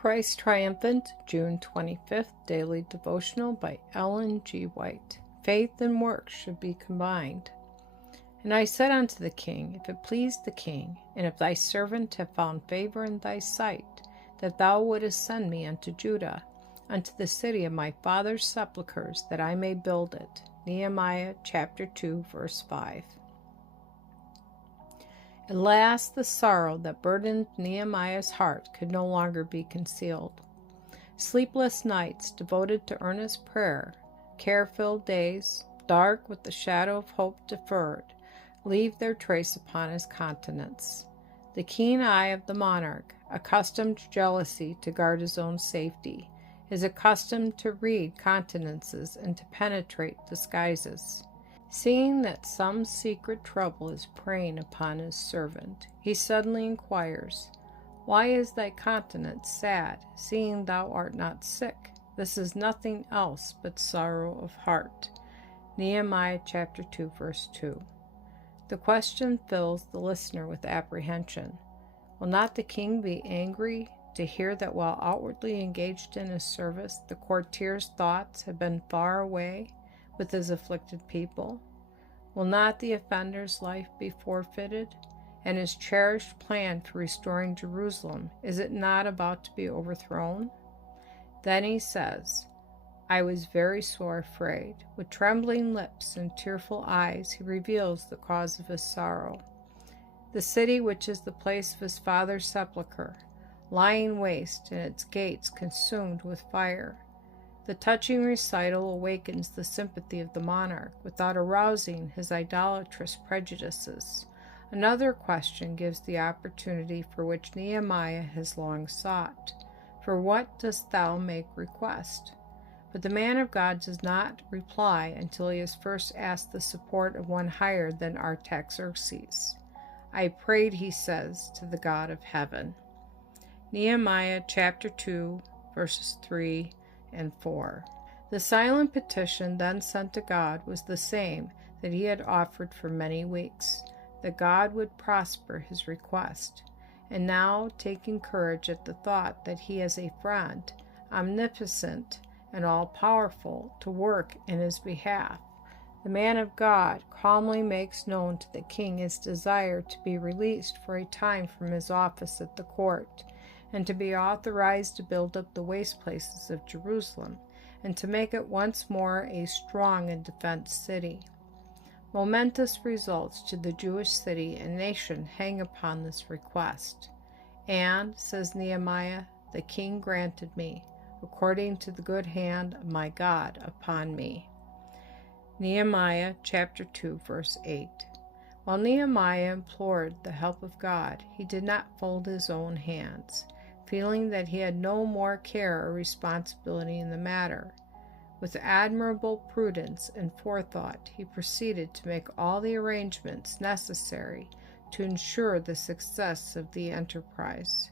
Christ Triumphant, June 25th, Daily Devotional by Ellen G. White. Faith and works should be combined. And I said unto the king, if it please the king, and if thy servant have found favor in thy sight, that thou wouldest send me unto Judah, unto the city of my father's sepulchres, that I may build it. Nehemiah chapter 2, verse 5. At last the sorrow that burdened Nehemiah's heart could no longer be concealed. Sleepless nights devoted to earnest prayer, care-filled days, dark with the shadow of hope deferred, leave their trace upon his countenance. The keen eye of the monarch, accustomed to jealousy to guard his own safety, is accustomed to read countenances and to penetrate disguises. Seeing that some secret trouble is preying upon his servant, he suddenly inquires, Why is thy countenance sad, seeing thou art not sick? This is nothing else but sorrow of heart. Nehemiah chapter 2, verse 2. The question fills the listener with apprehension. Will not the king be angry to hear that while outwardly engaged in his service, the courtier's thoughts have been far away with his afflicted people? Will not the offender's life be forfeited? And his cherished plan for restoring Jerusalem, is it not about to be overthrown? Then he says, I was very sore afraid. With trembling lips and tearful eyes, he reveals the cause of his sorrow. The city which is the place of his father's sepulchre, lying waste and its gates consumed with fire. The touching recital awakens the sympathy of the monarch without arousing his idolatrous prejudices. Another question gives the opportunity for which Nehemiah has long sought. For what dost thou make request? But the man of God does not reply until he has first asked the support of one higher than Artaxerxes. I prayed, he says, to the God of heaven. Nehemiah chapter 2, verses 3 and 4. The silent petition then sent to God was the same that he had offered for many weeks, that God would prosper his request. And now, taking courage at the thought that he has a friend, omnipotent and all-powerful, to work in his behalf, the man of God calmly makes known to the king his desire to be released for a time from his office at the court, and to be authorized to build up the waste places of Jerusalem, and to make it once more a strong and defensed city. Momentous results to the Jewish city and nation hang upon this request. And, says Nehemiah, the king granted me, according to the good hand of my God upon me. Nehemiah chapter 2, verse 8. While Nehemiah implored the help of God, he did not fold his own hands, feeling that he had no more care or responsibility in the matter. With admirable prudence and forethought, he proceeded to make all the arrangements necessary to ensure the success of the enterprise.